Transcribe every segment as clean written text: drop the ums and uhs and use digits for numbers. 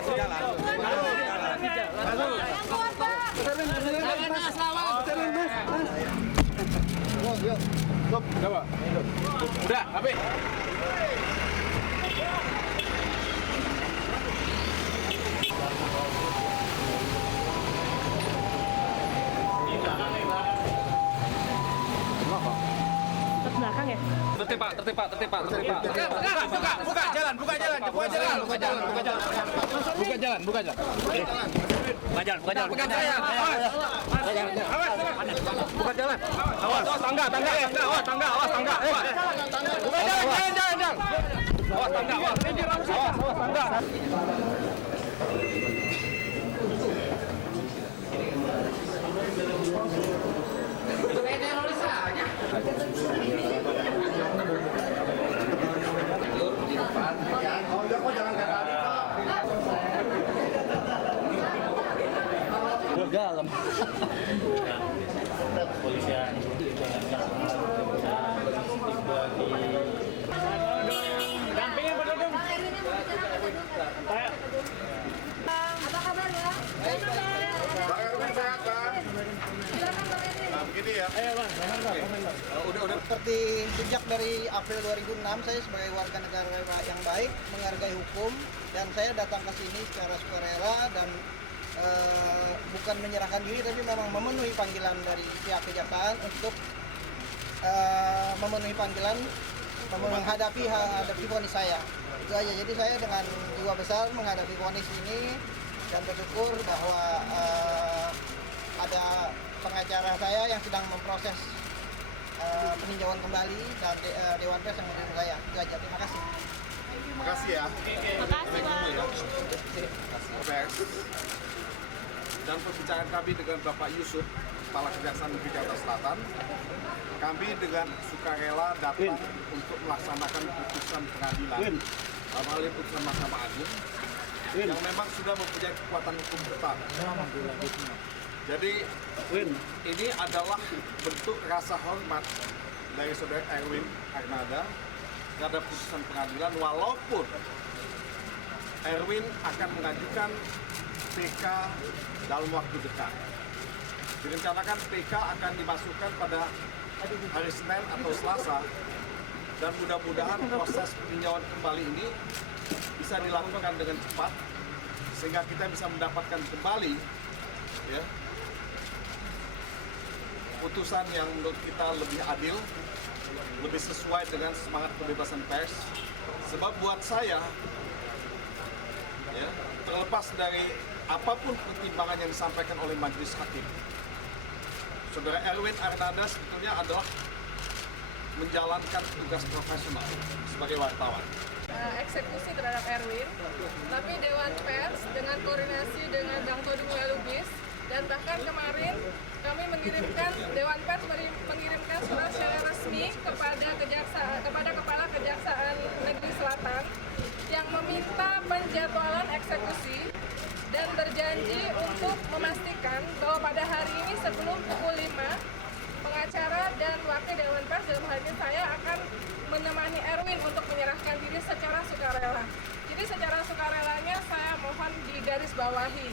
masuk jalan. Udah, habis. Belakang ya? Tertib Pak. Buka jalan. Buka jalan. Awas, tangga. Buka jalan. Awas tangga. Dalam. Polisian dampingin Pak Dudung. Apa kabar ya? Nah, begini ya. Udah. Seperti sejak dari April 2006 saya sebagai warga negara yang baik, menghargai hukum, dan saya datang ke sini secara sukarela dan bukan menyerahkan diri, tapi memang memenuhi panggilan dari pihak kejaksaan untuk memenuhi panggilan menghadapi vonis saya. Itu aja. Jadi saya dengan jiwa besar menghadapi vonis ini dan bersyukur bahwa ada pengacara saya yang sedang memproses peninjauan kembali dan Dewan Pers yang menerima saya. Itu aja. Terima kasih. Terima kasih ya. Pers. Dan perbincangan kami dengan Bapak Yusuf, Kepala Kejaksaan Negeri Jakarta Selatan, kami dengan sukarela datang untuk melaksanakan putusan pengadilan, dalam hal ini putusan Mahkamah Agung, yang memang sudah mempunyai kekuatan hukum tetap. Jadi ini adalah bentuk rasa hormat dari saudara Erwin Arnada terhadap putusan pengadilan, walaupun Erwin akan mengajukan PK dalam waktu dekat. Direncanakan PK akan dimasukkan pada hari Senin atau Selasa, dan mudah-mudahan proses peninjauan kembali ini bisa dilakukan dengan cepat sehingga kita bisa mendapatkan kembali ya, putusan yang menurut kita lebih adil, lebih sesuai dengan semangat kebebasan pers. Sebab buat saya ya, terlepas dari apapun pertimbangan yang disampaikan oleh majelis hakim, saudara Erwin Arnada sebetulnya adalah menjalankan tugas profesional sebagai wartawan. Eksekusi terhadap Erwin, tapi Dewan Pers dengan koordinasi dengan Bang Todung Lubis, dan bahkan kemarin kami mengirimkan, Dewan Pers mengirimkan surat secara resmi kepada Kepala Kejaksaan Negeri Selatan yang meminta penjadwalan eksekusi dan berjanji untuk memastikan bahwa pada hari ini sebelum pukul 5, pengacara dan wakil Dewan Pers dalam hal ini saya akan menemani Erwin untuk menyerahkan diri secara sukarela. Jadi secara sukarelanya saya mohon digarisbawahi.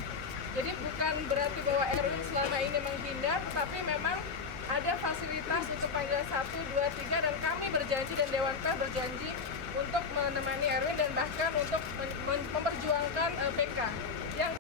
Jadi bukan berarti bahwa Erwin selama ini menghindar, tapi memang ada fasilitas untuk panggilan 1, 2, 3, dan kami berjanji dan Dewan Pers berjanji untuk menemani Erwin dan bahkan untuk memperjuangkan PK. Yang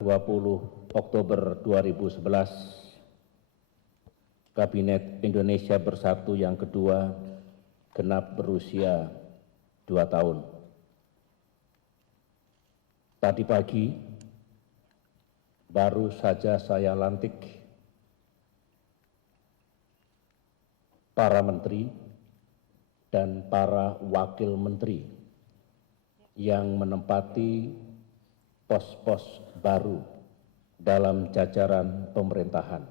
20 Oktober 2011, Kabinet Indonesia Bersatu yang kedua genap berusia 2 tahun. Tadi pagi baru saja saya lantik para menteri dan para wakil menteri yang menempati pos-pos baru dalam jajaran pemerintahan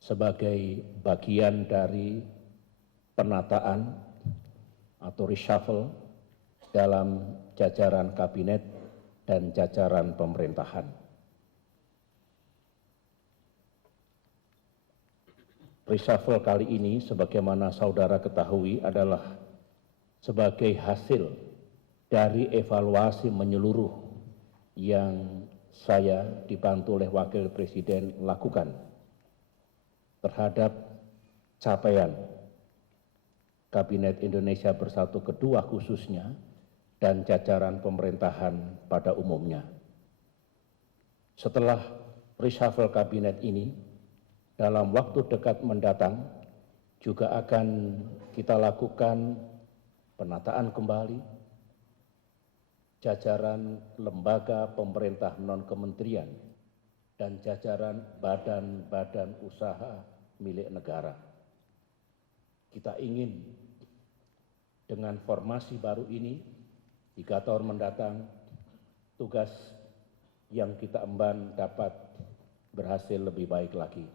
sebagai bagian dari penataan atau reshuffle dalam jajaran kabinet dan jajaran pemerintahan. Reshuffle kali ini, sebagaimana saudara ketahui, adalah sebagai hasil dari evaluasi menyeluruh yang saya dibantu oleh Wakil Presiden lakukan terhadap capaian Kabinet Indonesia Bersatu kedua khususnya dan jajaran pemerintahan pada umumnya. Setelah reshuffle kabinet ini, dalam waktu dekat mendatang juga akan kita lakukan penataan kembali jajaran lembaga pemerintah non-kementerian dan jajaran badan-badan usaha milik negara. Kita ingin dengan formasi baru ini, 3 tahun mendatang, tugas yang kita emban dapat berhasil lebih baik lagi.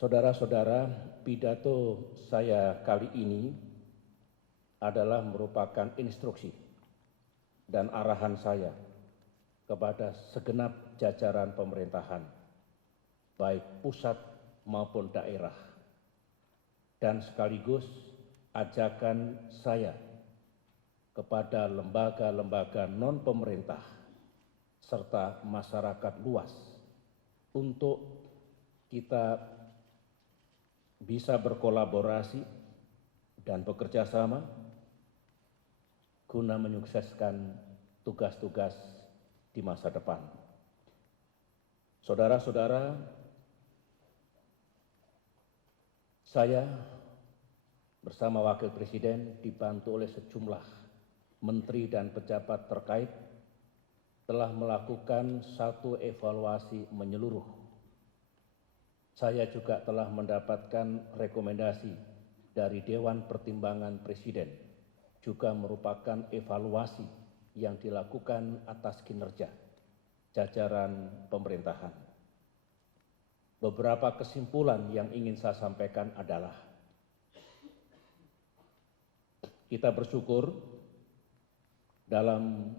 Saudara-saudara, pidato saya kali ini adalah merupakan instruksi dan arahan saya kepada segenap jajaran pemerintahan, baik pusat maupun daerah, dan sekaligus ajakan saya kepada lembaga-lembaga non-pemerintah serta masyarakat luas untuk kita bisa berkolaborasi dan bekerja sama guna menyukseskan tugas-tugas di masa depan. Saudara-saudara, saya bersama Wakil Presiden dibantu oleh sejumlah menteri dan pejabat terkait telah melakukan satu evaluasi menyeluruh. Saya juga telah mendapatkan rekomendasi dari Dewan Pertimbangan Presiden, juga merupakan evaluasi yang dilakukan atas kinerja jajaran pemerintahan. Beberapa kesimpulan yang ingin saya sampaikan adalah kita bersyukur dalam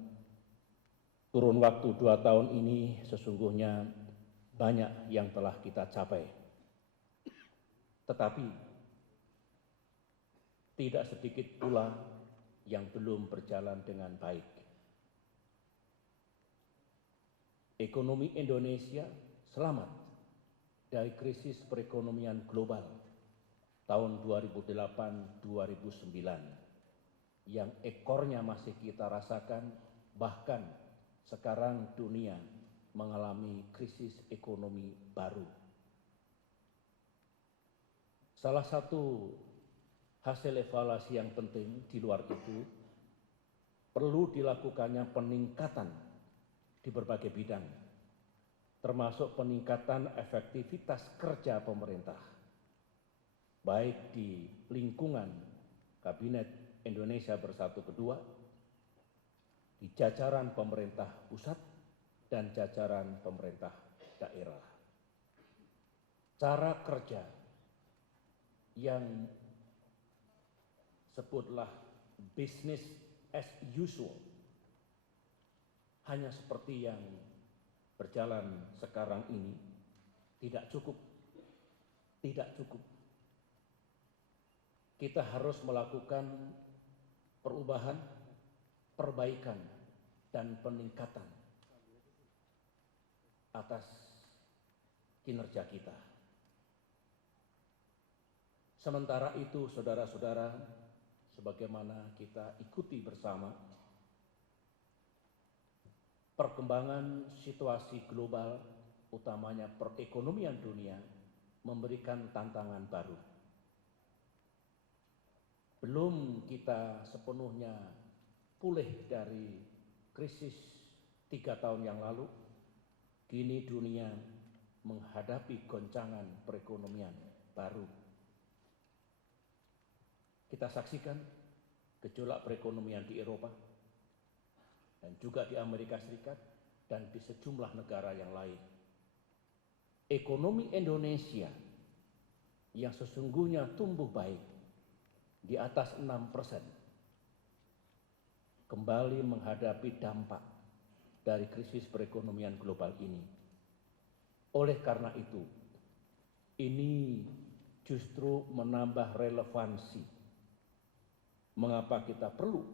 kurun waktu 2 tahun ini sesungguhnya banyak yang telah kita capai. Tetapi tidak sedikit pula yang belum berjalan dengan baik. Ekonomi Indonesia selamat dari krisis perekonomian global tahun 2008-2009 yang ekornya masih kita rasakan, bahkan sekarang dunia mengalami krisis ekonomi baru. Salah satu hasil evaluasi yang penting di luar itu, perlu dilakukannya peningkatan di berbagai bidang, termasuk peningkatan efektivitas kerja pemerintah, baik di lingkungan Kabinet Indonesia Bersatu kedua, di jajaran pemerintah pusat, dan jajaran pemerintah daerah. Cara kerja yang sebutlah business as usual, hanya seperti yang berjalan sekarang ini, tidak cukup. Tidak cukup. Kita harus melakukan perubahan, perbaikan, dan peningkatan atas kinerja kita. Sementara itu, saudara-saudara, sebagaimana kita ikuti bersama, perkembangan situasi global, utamanya perekonomian dunia, memberikan tantangan baru. Belum kita sepenuhnya pulih dari krisis 3 tahun yang lalu, kini dunia menghadapi goncangan perekonomian baru. Kita saksikan gejolak perekonomian di Eropa dan juga di Amerika Serikat dan di sejumlah negara yang lain. Ekonomi Indonesia yang sesungguhnya tumbuh baik di atas 6%, kembali menghadapi dampak dari krisis perekonomian global ini. Oleh karena itu, ini justru menambah relevansi mengapa kita perlu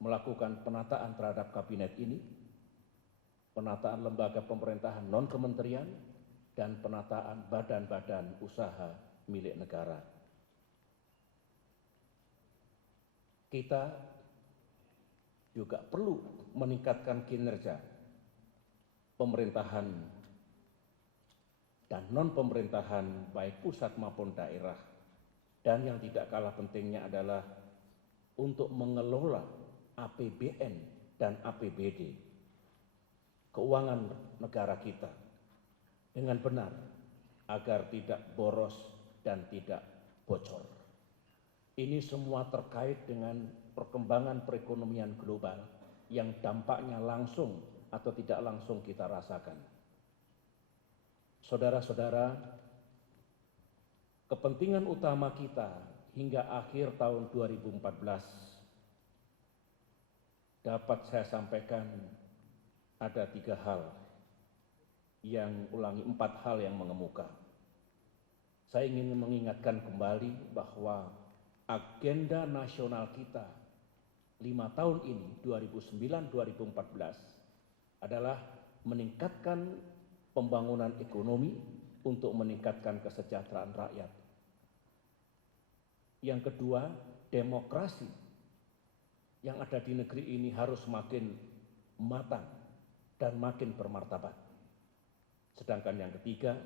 melakukan penataan terhadap kabinet ini, penataan lembaga pemerintahan non-kementerian, dan penataan badan-badan usaha milik negara. Kita juga perlu meningkatkan kinerja pemerintahan dan non-pemerintahan baik pusat maupun daerah. Dan yang tidak kalah pentingnya adalah untuk mengelola APBN dan APBD, keuangan negara kita, dengan benar agar tidak boros dan tidak bocor. Ini semua terkait dengan perkembangan perekonomian global yang dampaknya langsung atau tidak langsung kita rasakan. Saudara-saudara, kepentingan utama kita hingga akhir tahun 2014 dapat saya sampaikan ada 3 hal, yang ulangi 4 hal yang mengemuka. Saya ingin mengingatkan kembali bahwa agenda nasional kita 5 tahun ini, 2009-2014, adalah meningkatkan pembangunan ekonomi untuk meningkatkan kesejahteraan rakyat. Yang kedua, demokrasi yang ada di negeri ini harus makin matang dan makin bermartabat. Sedangkan yang ketiga,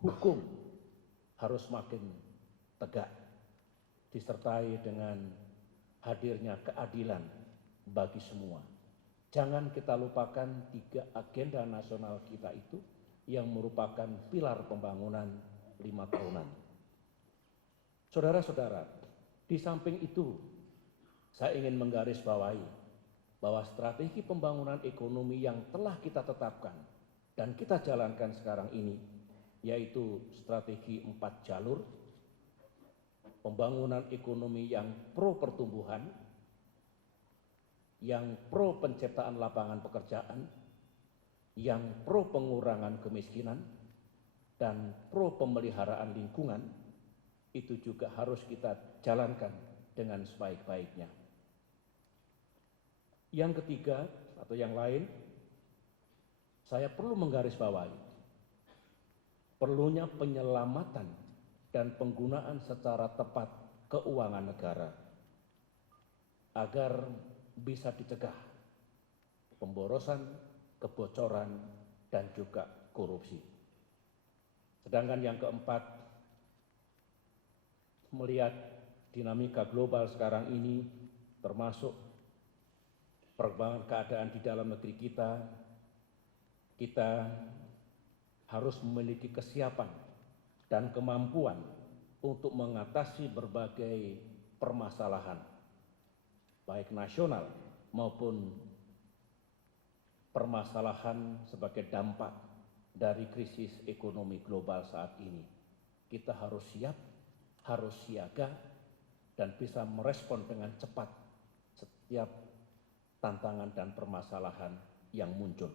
hukum harus makin tegak, disertai dengan hadirnya keadilan bagi semua. Jangan kita lupakan 3 agenda nasional kita itu yang merupakan pilar pembangunan 5 tahunan. Saudara-saudara, di samping itu, saya ingin menggarisbawahi bahwa strategi pembangunan ekonomi yang telah kita tetapkan dan kita jalankan sekarang ini, yaitu strategi 4 jalur, pembangunan ekonomi yang pro pertumbuhan, yang pro penciptaan lapangan pekerjaan, yang pro pengurangan kemiskinan, dan pro pemeliharaan lingkungan, itu juga harus kita jalankan dengan sebaik-baiknya. Yang ketiga atau yang lain, saya perlu menggarisbawahi perlunya penyelamatan dan penggunaan secara tepat keuangan negara agar bisa dicegah pemborosan, kebocoran, dan juga korupsi. Sedangkan yang keempat, melihat dinamika global sekarang ini, termasuk perkembangan keadaan di dalam negeri kita harus memiliki kesiapan dan kemampuan untuk mengatasi berbagai permasalahan, baik nasional maupun permasalahan sebagai dampak dari krisis ekonomi global saat ini. Kita harus siap, harus siaga, dan bisa merespon dengan cepat setiap tantangan dan permasalahan yang muncul.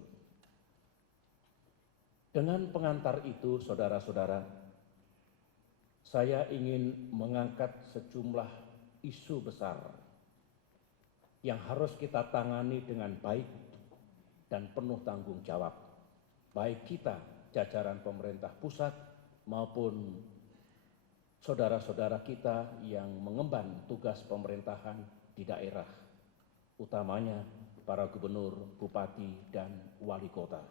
Dengan pengantar itu, saudara-saudara, saya ingin mengangkat sejumlah isu besar yang harus kita tangani dengan baik dan penuh tanggung jawab, baik kita, jajaran pemerintah pusat, maupun saudara-saudara kita yang mengemban tugas pemerintahan di daerah, utamanya para gubernur, bupati, dan wali kota.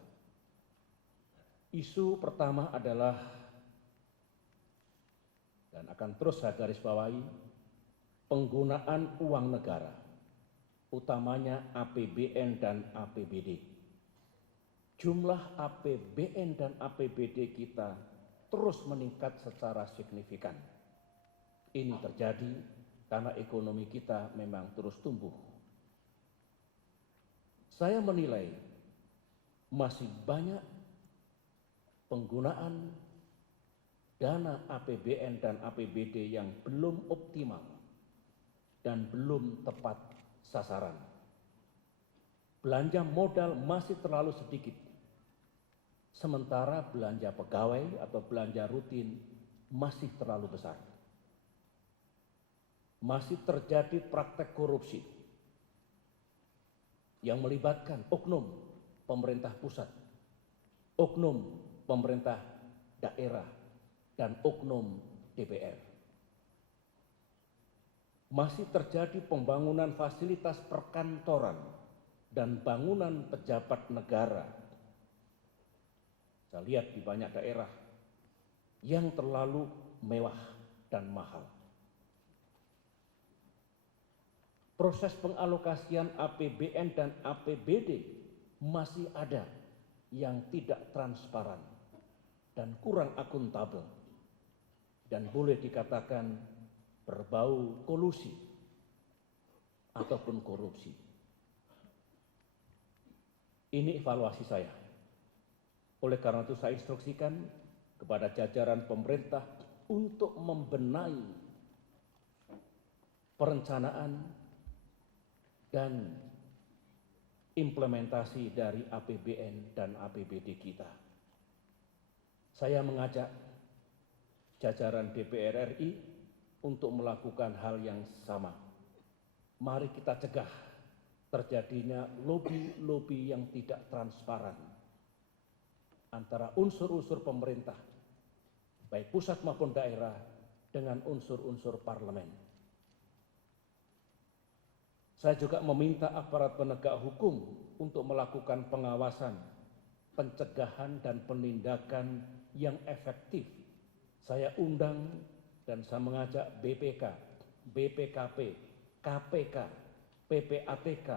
Isu pertama adalah, dan akan terus saya garis bawahi, penggunaan uang negara, utamanya APBN dan APBD. Jumlah APBN dan APBD kita terus meningkat secara signifikan. Ini terjadi karena ekonomi kita memang terus tumbuh. Saya menilai masih banyak penggunaan dana APBN dan APBD yang belum optimal dan belum tepat sasaran. Belanja modal masih terlalu sedikit, sementara belanja pegawai atau belanja rutin masih terlalu besar. Masih terjadi praktek korupsi yang melibatkan oknum pemerintah pusat, oknum pemerintah daerah, dan oknum DPR. Masih terjadi pembangunan fasilitas perkantoran dan bangunan pejabat negara. Saya lihat di banyak daerah yang terlalu mewah dan mahal. Proses pengalokasian APBN dan APBD masih ada yang tidak transparan dan kurang akuntabel, dan boleh dikatakan berbau kolusi ataupun korupsi. Ini evaluasi saya. Oleh karena itu saya instruksikan kepada jajaran pemerintah untuk membenahi perencanaan dan implementasi dari APBN dan APBD kita. Saya mengajak jajaran DPR RI untuk melakukan hal yang sama. Mari kita cegah terjadinya lobi-lobi yang tidak transparan antara unsur-unsur pemerintah, baik pusat maupun daerah, dengan unsur-unsur parlemen. Saya juga meminta aparat penegak hukum untuk melakukan pengawasan, pencegahan, dan penindakan yang efektif. Saya undang dan saya mengajak BPK, BPKP, KPK, PPATK,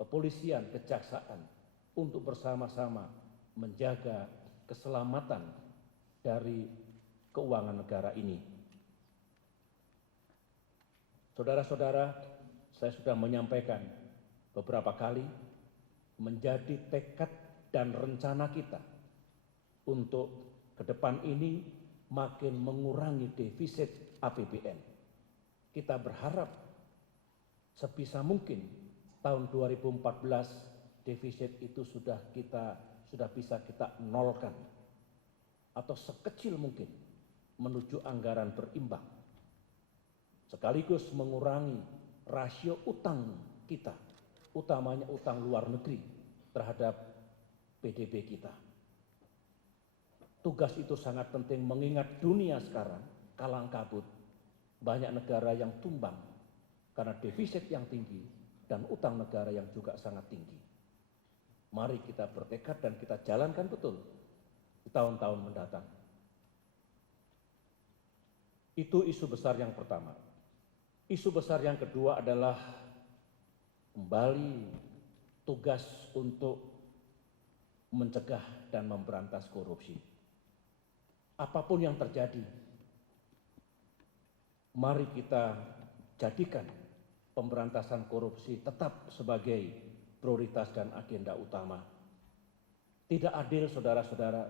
kepolisian, kejaksaan untuk bersama-sama menjaga keselamatan dari keuangan negara ini. Saudara-saudara, saya sudah menyampaikan beberapa kali menjadi tekad dan rencana kita untuk ke depan ini makin mengurangi defisit APBN. Kita berharap sebisa mungkin tahun 2014 defisit itu sudah bisa kita nolkan atau sekecil mungkin menuju anggaran berimbang, sekaligus mengurangi rasio utang kita, utamanya utang luar negeri terhadap PDB kita. Tugas itu sangat penting mengingat dunia sekarang kalang kabut, banyak negara yang tumbang karena defisit yang tinggi dan utang negara yang juga sangat tinggi. Mari kita bertekad dan kita jalankan betul di tahun-tahun mendatang. Itu isu besar yang pertama. Isu besar yang kedua adalah kembali tugas untuk mencegah dan memberantas korupsi. Apapun yang terjadi, mari kita jadikan pemberantasan korupsi tetap sebagai prioritas dan agenda utama. Tidak adil, saudara-saudara,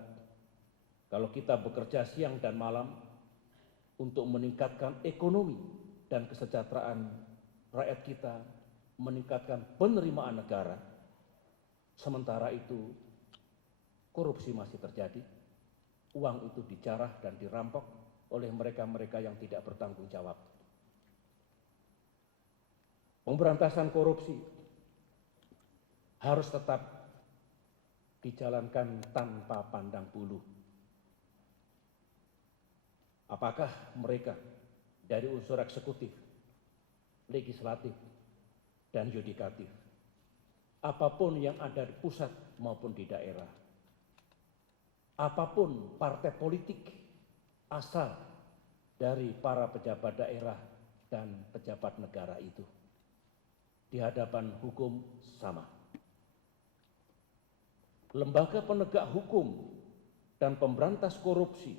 kalau kita bekerja siang dan malam untuk meningkatkan ekonomi dan kesejahteraan rakyat kita, meningkatkan penerimaan negara. Sementara itu, korupsi masih terjadi. Uang itu dijarah dan dirampok oleh mereka-mereka yang tidak bertanggung jawab. Pemberantasan korupsi harus tetap dijalankan tanpa pandang bulu. Apakah mereka dari unsur eksekutif, legislatif, dan yudikatif, apapun yang ada di pusat maupun di daerah, apapun partai politik asal dari para pejabat daerah dan pejabat negara itu, di hadapan hukum sama. Lembaga penegak hukum dan pemberantas korupsi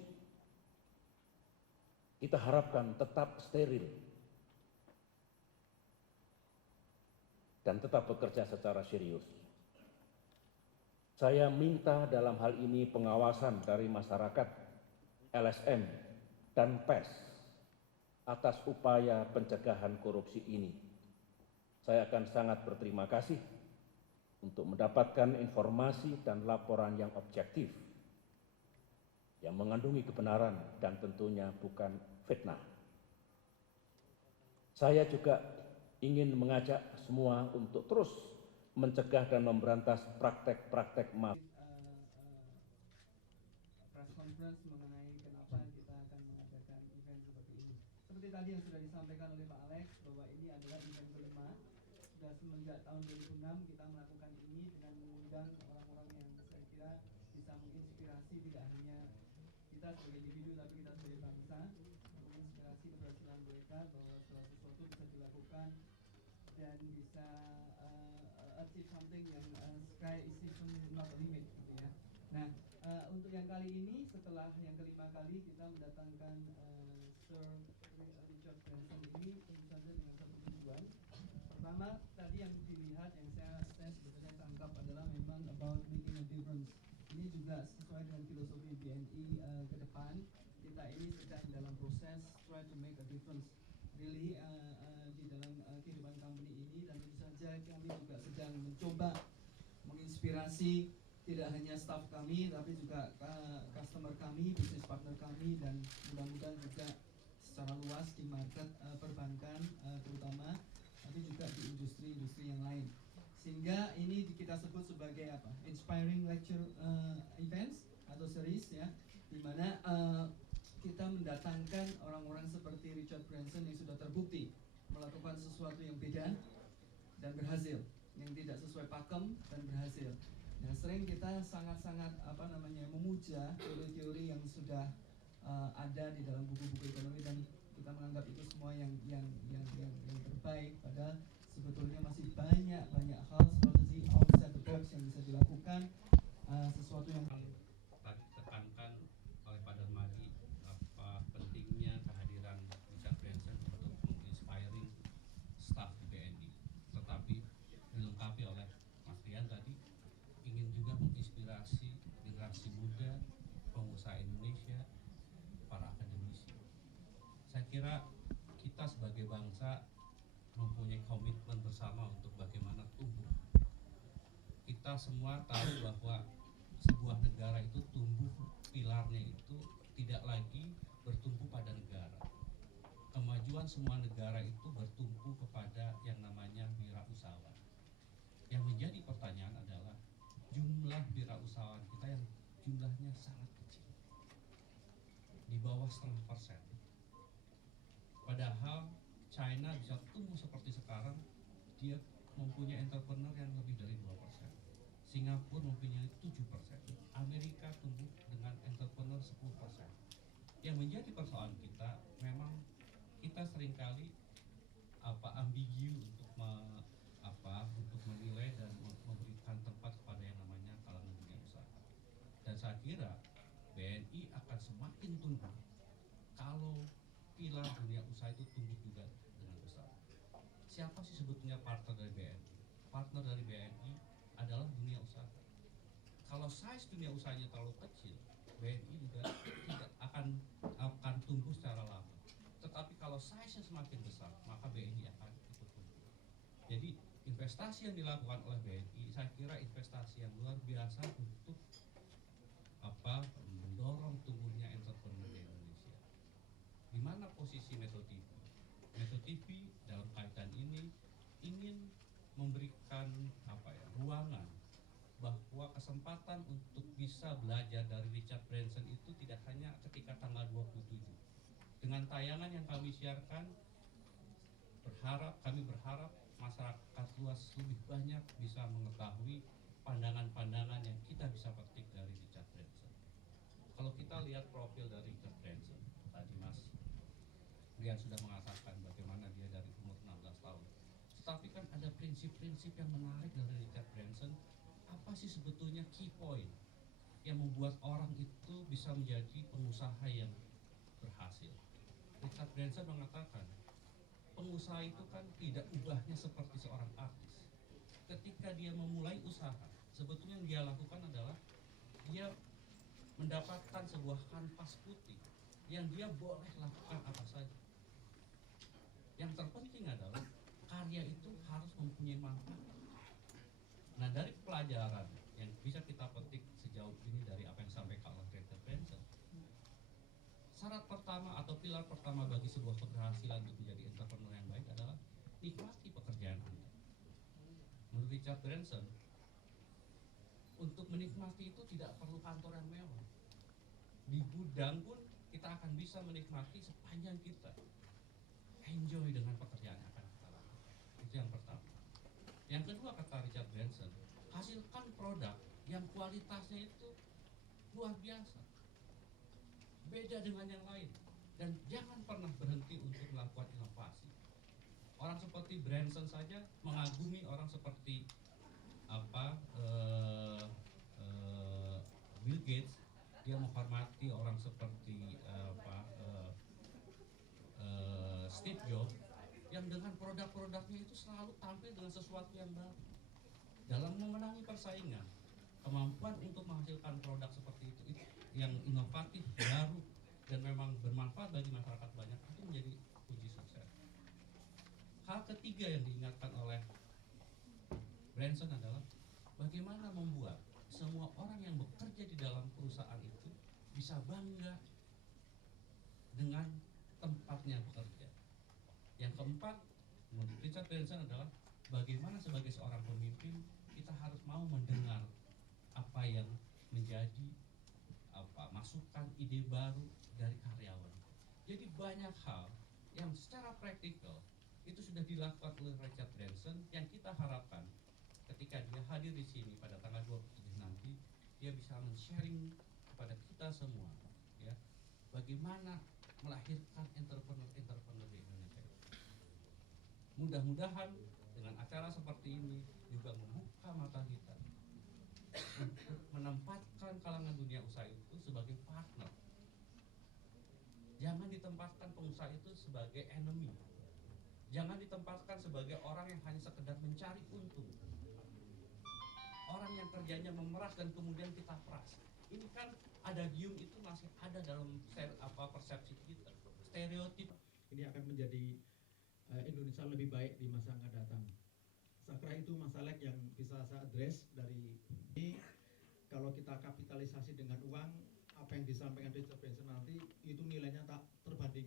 kita harapkan tetap steril dan tetap bekerja secara serius. Saya minta dalam hal ini pengawasan dari masyarakat, LSM, dan pers atas upaya pencegahan korupsi ini. Saya akan sangat berterima kasih untuk mendapatkan informasi dan laporan yang objektif, yang mengandungi kebenaran dan tentunya bukan fitnah. Saya juga ingin mengajak semua untuk terus mencegah dan memberantas praktek-praktek mafia. Press conference mengenai kenapa kita akan mengadakan event seperti ini. Seperti tadi yang sudah disampaikan oleh Pak Alex, bahwa ini adalah event kelima. Sudah semenjak tahun 2006 kita melakukan ini dengan mengundang orang-orang yang saya kira bisa menginspirasi tidak hanya kita sebagai individu tapi kita sebagai bangsa, menginspirasi keberhasilan mereka bahwa segala sesuatu bisa dilakukan dan bisa achieve something yang sky is even not a limit gitu ya. Nah, untuk yang kali ini setelah yang kelima kali kita mendatangkan Sir Richard Branson ini tentu saja dengan satu tujuan. Pertama, tadi yang dilihat yang saya sebetulnya tangkap adalah memang about making a difference. Ini juga sesuai dengan filosofi BNI ke depan. Kita ini sedang dalam proses try to make a difference really di dalam kehidupan company ini, dan tentu saja kami juga sedang mencoba menginspirasi tidak hanya staff kami tapi juga customer kami, business partner kami, dan mudah-mudahan juga secara luas di market perbankan terutama, tapi juga di industri-industri yang lain. Sehingga ini kita sebut sebagai apa? Inspiring lecture events atau series ya, di mana kita mendatangkan orang-orang seperti Richard Branson yang sudah terbukti melakukan sesuatu yang beda dan berhasil, yang tidak sesuai pakem dan berhasil. Nah, sering kita sangat-sangat memuja teori-teori yang sudah ada di dalam buku-buku ekonomi, dan kita menganggap itu semua yang terbaik. Padahal sebetulnya masih banyak hal strategi outside the box yang bisa dilakukan, sesuatu yang tadi tekankan oleh Pak Darmadi apa pentingnya kehadiran Richard Branson untuk menginspiring staff di BNI, tetapi dilengkapi oleh Mas Rian tadi ingin juga menginspirasi generasi muda, pengusaha Indonesia, para akademisi. Saya kira kita sebagai bangsa mempunyai komitmen bersama untuk bagaimana tumbuh. Kita semua tahu bahwa sebuah negara itu tumbuh, pilarnya itu tidak lagi bertumpu pada negara. Kemajuan semua negara itu bertumpu kepada yang namanya wirausahawan. Yang menjadi pertanyaan adalah jumlah wirausahawan kita yang jumlahnya sangat kecil, di bawah 0,5%. Padahal China bisa tumbuh seperti sekarang, dia mempunyai entrepreneur yang lebih dari 2%. Singapura mempunyai 7%. Amerika tumbuh dengan entrepreneur 10%. Yang menjadi persoalan kita, memang kita seringkali ambigu untuk menilai dan memberikan tempat kepada yang namanya kalangan dunia usaha. Dan saya kira BNI akan semakin tumbuh kalau pilar dunia usaha itu tumbuh juga dengan besar. Siapa sih sebetulnya partner dari BNI? Partner dari BNI adalah dunia usaha. Kalau size dunia usahanya terlalu kecil, BNI juga tidak akan tumbuh secara lama. Tetapi kalau size-nya semakin besar, maka BNI akan ikut tumbuh. Jadi investasi yang dilakukan oleh BNI, saya kira investasi yang luar biasa untuk mendorong tumbuhnya entrepreneur di Indonesia. Di mana posisi Metro TV? Metro TV dalam kaitan ini ingin memberikan ruangan bahwa kesempatan untuk bisa belajar dari Richard Branson itu tidak hanya ketika tanggal 27. Dengan tayangan yang kami siarkan, kami berharap masyarakat luas lebih banyak bisa mengetahui pandangan-pandangan yang kita bisa petik dari Richard Branson. Kalau kita lihat profil dari Richard Branson, tadi Mas Rian sudah mengatakan bagaimana dia dari umur 16 tahun. Tetapi kan ada prinsip-prinsip yang menarik dari Richard Branson. Apa sih sebetulnya key point yang membuat orang itu bisa menjadi pengusaha yang berhasil? Richard Branson mengatakan, pengusaha itu kan tidak ubahnya seperti seorang artis. Ketika dia memulai usaha, sebetulnya yang dia lakukan adalah dia mendapatkan sebuah kanvas putih yang dia boleh lakukan apa saja. Yang terpenting adalah karya itu harus mempunyai manfaat. Nah, dari pelajaran yang bisa kita petik sejauh ini dari apa yang disampaikan oleh Richard Branson, syarat pertama atau pilar pertama bagi sebuah keberhasilan untuk menjadi entrepreneur yang baik adalah nikmati pekerjaan Anda. Menurut Richard Branson, untuk menikmati itu tidak perlu kantor yang mewah. Di gudang pun kita akan bisa menikmati sepanjang kita enjoy dengan pekerjaan yang akan kita lakukan. Itu yang pertama. Yang kedua, kata Richard Branson, hasilkan produk yang kualitasnya itu luar biasa, beda dengan yang lain, dan jangan pernah berhenti untuk melakukan inovasi. Orang seperti Branson saja mengagumi orang seperti Bill Gates. Dia menghormati orang seperti Steve Jobs yang dengan produk-produknya itu selalu tampil dengan sesuatu yang baru. Dalam memenangi persaingan, kemampuan untuk menghasilkan produk seperti itu yang inovatif, baru, dan memang bermanfaat bagi masyarakat banyak, itu menjadi kunci sukses. Hal ketiga yang diingatkan oleh Branson adalah bagaimana membuat semua orang yang bekerja di dalam perusahaan itu bisa bangga dengan tempatnya bekerja. Yang keempat, menurut Richard Branson adalah bagaimana sebagai seorang pemimpin kita harus mau mendengar apa yang menjadi masukan ide baru dari karyawan. Jadi banyak hal yang secara praktikal itu sudah dilakukan oleh Richard Branson yang kita harapkan ketika dia hadir di sini pada tanggal 27 nanti dia bisa men-sharing kepada kita semua ya bagaimana melahirkan entrepreneur di Indonesia. Mudah-mudahan dengan acara seperti ini juga membuka mata kita untuk menempatkan kalangan dunia usaha itu sebagai partner. Jangan ditempatkan pengusaha itu sebagai enemy. Jangan ditempatkan sebagai orang yang hanya sekedar mencari untung. Orang yang kerjanya memeras dan kemudian kita peras. Ini kan adagium itu masih ada dalam persepsi kita. Stereotip. Ini akan menjadi Indonesia lebih baik di masa yang akan datang. Saya kira itu Mas Alex yang bisa saya address dari ini. Kalau kita kapitalisasi dengan uang, apa yang disampaikan Richard Branson nanti itu nilainya tak terbandingkan.